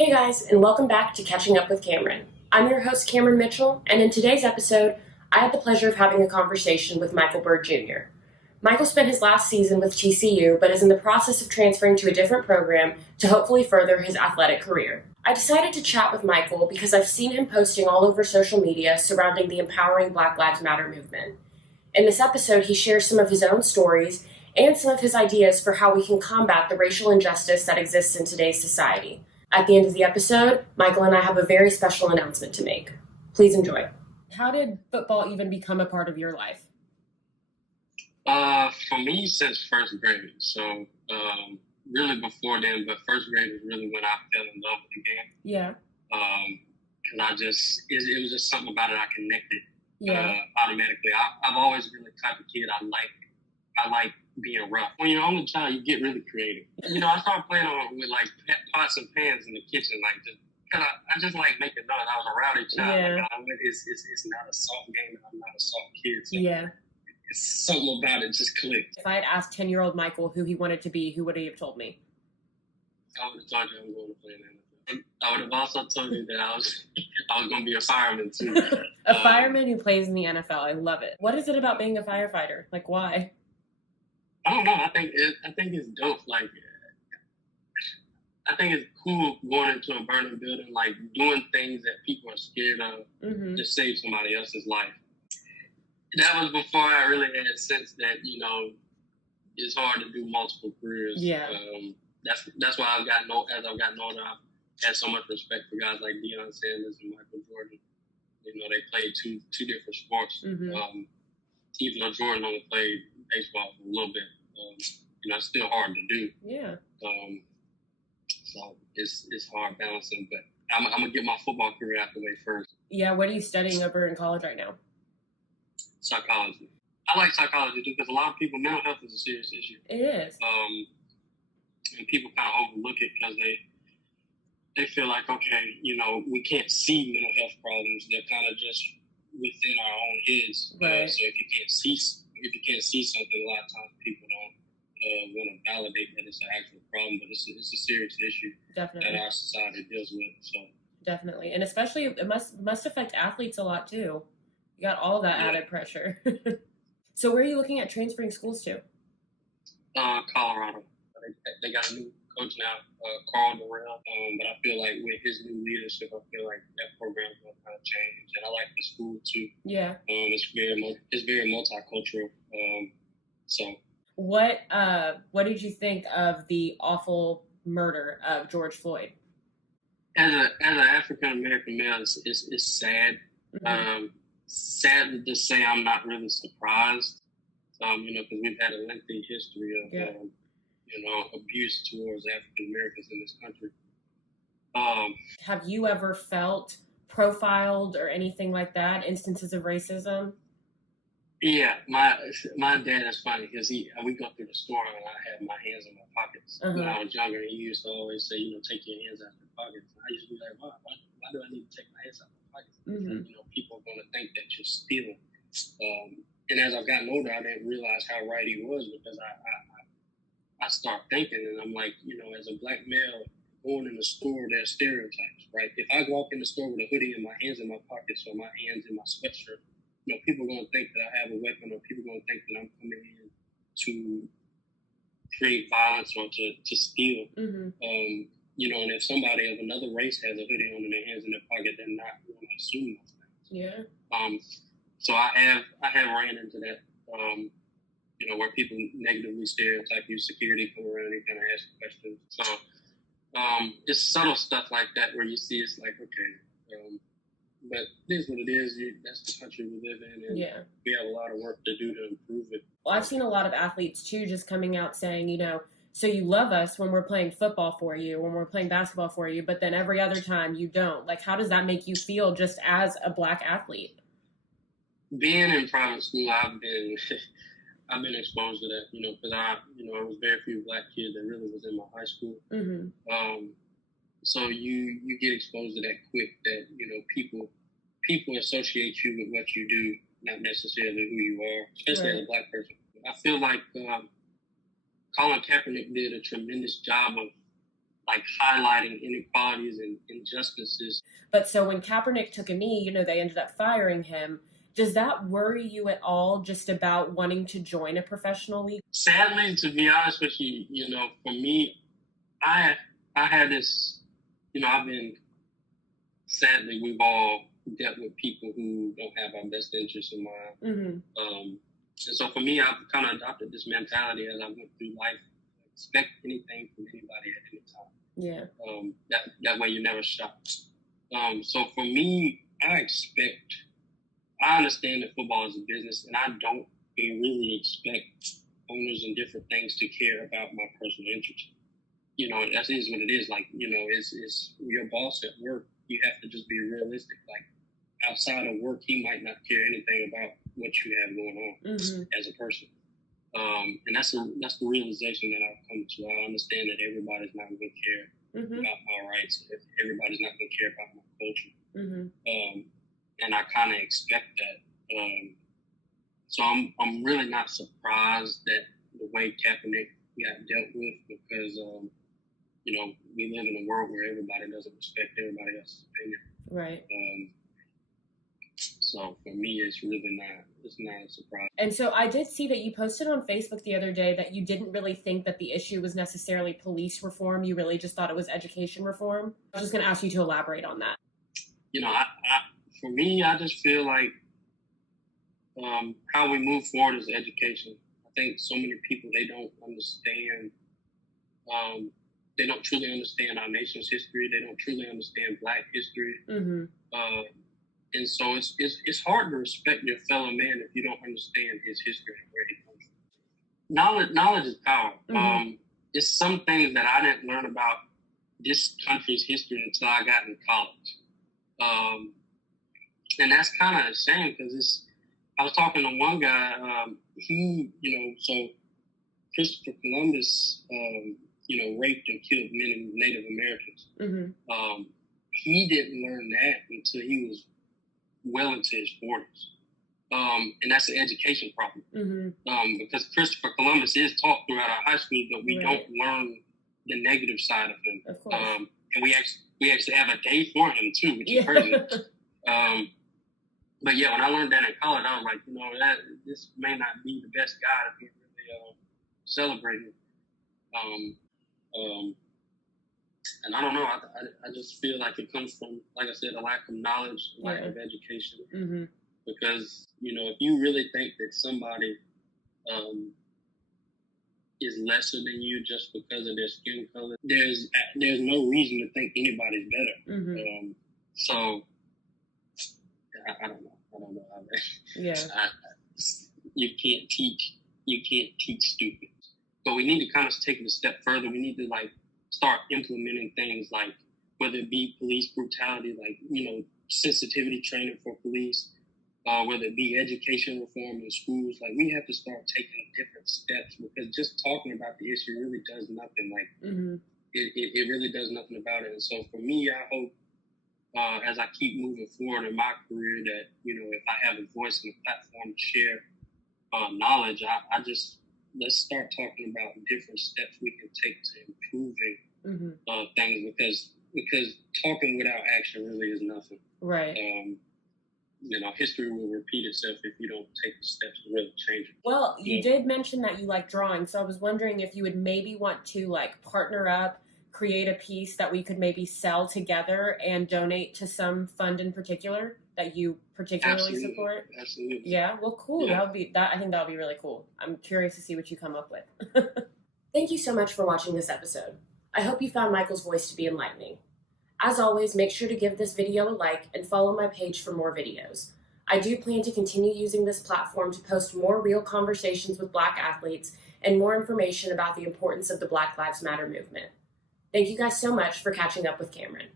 Hey guys, and welcome back to Catching Up with Cameron. I'm your host, Cameron Mitchell, and in today's episode, I had the pleasure of having a conversation with Michael Byrd Jr. Michael spent his last season with TCU, but is in the process of transferring to a different program to hopefully further his athletic career. I decided to chat with Michael because I've seen him posting all over social media surrounding the empowering Black Lives Matter movement. In this episode, he shares some of his own stories and some of his ideas for how we can combat the racial injustice that exists in today's society. At the end of the episode, Michael and I have a very special announcement to make. Please enjoy. How did football even become a part of your life? For me, since first grade. So, really before then, but first grade was really when I fell in love with the game. Yeah. Because it was just something about it I connected. Yeah. Automatically. I've always been the type of kid I like being rough. When you're an only child, you get really creative. I started playing with like pots and pans in the kitchen, like because I just like making noise. I was a rowdy child. Yeah. Like, it's not a soft game. I'm not a soft kid. So Yeah. it's something about it just clicked. If I had asked 10-year-old Michael who he wanted to be, who would he have told me? I would have told you I was going to play in the NFL. I would have also told you that I was going to be a fireman too. A fireman who plays in the NFL. I love it. What is it about being a firefighter? Like, why? I don't know. I think it's dope. Like, I think it's cool going into a burning building, like doing things that people are scared of to save somebody else's life. That was before I really had sense that it's hard to do multiple careers. Yeah. That's why as I've gotten older, I've had so much respect for guys like Deion Sanders and Michael Jordan. They played two different sports. Even though Jordan only played baseball for a little bit, it's still hard to do. Yeah. So it's hard balancing, but I'm gonna get my football career out the way first. Yeah. What are you studying over in college right now? Psychology. I like psychology too because a lot of people, mental health is a serious issue. It is. And people kind of overlook it because they feel like, okay, we can't see mental health problems. They're kind of just within our own heads. Right. So if you can't see something, a lot of times people don't want to validate that it's an actual problem, but it's a serious issue. Definitely. That our society deals with. So definitely, and especially it must affect athletes a lot too. You got all that added pressure. So where are you looking at transferring schools to? Colorado. They got a new coach now, Carl Durrell. But I feel like with his new leadership, I feel like that program's going to kind of change. And I like the school too. Yeah. It's very multicultural. So. What did you think of the awful murder of George Floyd? As an African American male, it's sad. Sad to say I'm not really surprised. Because we've had a lengthy history of abuse towards African Americans in this country. Have you ever felt profiled or anything like that? Instances of racism? Yeah, my dad is funny because we go through the store and I have my hands in my pockets. When I was younger, he used to always say, take your hands out of your pockets. And I used to be like, why do I need to take my hands out of my pockets? People are going to think that you're stealing. And as I've gotten older, I didn't realize how right he was because I start thinking, and I'm like, as a black male going in the store, there's stereotypes, right? If I walk in the store with a hoodie and my hands in my pockets or my hands in my sweatshirt, people are going to think that I have a weapon, or people are going to think that I'm coming in to create violence or to steal. And if somebody of another race has a hoodie on in their hands in their pocket, they're not going to assume those things. Yeah. So I have ran into that. Where people negatively stereotype you, security come around and kind of ask questions. So it's subtle stuff like that where you see it's like, okay, but it is what it is. That's the country we live in, and we have a lot of work to do to improve it. Well, I've seen a lot of athletes too just coming out saying, so you love us when we're playing football for you, when we're playing basketball for you, but then every other time you don't. Like, how does that make you feel just as a Black athlete? Being in private school, I've been exposed to that, because there was very few Black kids that really was in my high school. So you get exposed to that quick that, people associate you with what you do, not necessarily who you are, especially as a Black person. I feel like Colin Kaepernick did a tremendous job of like highlighting inequalities and injustices. But so when Kaepernick took a knee, they ended up firing him. Does that worry you at all, just about wanting to join a professional league? Sadly, to be honest with you, for me, I had this, sadly, we've all dealt with people who don't have our best interests in mind. Mm-hmm. And so for me, I've kind of adopted this mentality as I went through life. Expect anything from anybody at any time. Yeah. That way you're never shocked. So for me, I understand that football is a business, and I don't really expect owners and different things to care about my personal interest. That is what it is. Like, it's your boss at work. You have to just be realistic. Like, outside of work, he might not care anything about what you have going on as a person. And that's the realization that I've come to. I understand that everybody's not going to care about my rights. Everybody's not going to care about my culture. And I kind of expect that. So I'm really not surprised that the way Kaepernick got dealt with, because we live in a world where everybody doesn't respect everybody else's opinion. Right. So for me, it's not a surprise. And so I did see that you posted on Facebook the other day that you didn't really think that the issue was necessarily police reform. You really just thought it was education reform. I was just going to ask you to elaborate on that. For me, I just feel like how we move forward is education. I think so many people, they don't understand. They don't truly understand our nation's history. They don't truly understand Black history. And so it's hard to respect your fellow man if you don't understand his history and where he comes from. Knowledge is power. It's some things that I didn't learn about this country's history until I got in college. And that's kind of a shame, because I was talking to one guy, so Christopher Columbus, raped and killed many Native Americans. He didn't learn that until he was well into his 40s. And that's an education problem. Because Christopher Columbus is taught throughout our high school, but we don't learn the negative side of him. Of course. And we actually have a day for him too, which is crazy. But yeah, when I learned that in college, I was like, this may not be the best guy to be really celebrating. And I don't know. I just feel like it comes from, like I said, a lack of knowledge, lack of education. Because if you really think that somebody is lesser than you just because of their skin color, there's no reason to think anybody's better. So I don't know how that. Yeah. You can't teach stupid. But we need to kind of take it a step further. We need to start implementing things like, whether it be police brutality, sensitivity training for police, whether it be education reform in schools. We have to start taking different steps, because just talking about the issue really does nothing. It really does nothing about it. And so for me, I hope, as I keep moving forward in my career, that, if I have a voice and a platform to share knowledge, let's start talking about different steps we can take to improving things, because talking without action really is nothing. Right. History will repeat itself if you don't take the steps to really change it. Well, you did mention that you like drawing, so I was wondering if you would maybe want to partner up, create a piece that we could maybe sell together and donate to some fund in particular that you particularly support. Absolutely. Yeah. Well, cool. Yeah. I think that would be really cool. I'm curious to see what you come up with. Thank you so much for watching this episode. I hope you found Michael's voice to be enlightening. As always, make sure to give this video a like and follow my page for more videos. I do plan to continue using this platform to post more real conversations with Black athletes and more information about the importance of the Black Lives Matter movement. Thank you guys so much for catching up with Cameron.